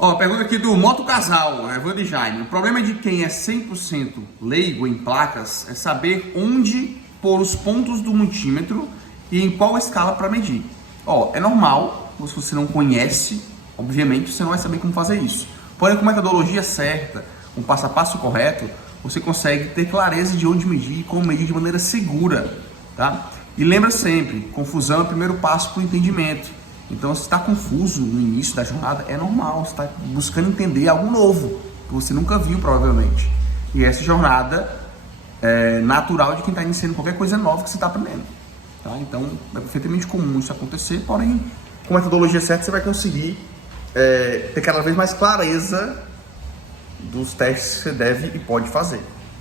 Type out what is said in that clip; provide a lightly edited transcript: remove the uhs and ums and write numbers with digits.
Ó, pergunta aqui do Moto Casal, Evandro e Jaime. O problema de quem é 100% leigo em placas é saber onde pôr os pontos do multímetro e em qual escala para medir. Ó, é normal, se você não conhece, obviamente você não vai saber como fazer isso. Porém, com a metodologia certa, com o passo a passo correto, você consegue ter clareza de onde medir e como medir de maneira segura, tá? E lembra sempre, confusão é o primeiro passo para o entendimento. Então, se está confuso no início da jornada, é normal, você está buscando entender algo novo, que você nunca viu provavelmente. E essa jornada é natural de quem está iniciando qualquer coisa nova que você está aprendendo. Tá? Então, é perfeitamente comum isso acontecer, porém, com a metodologia certa, você vai conseguir ter cada vez mais clareza dos testes que você deve e pode fazer.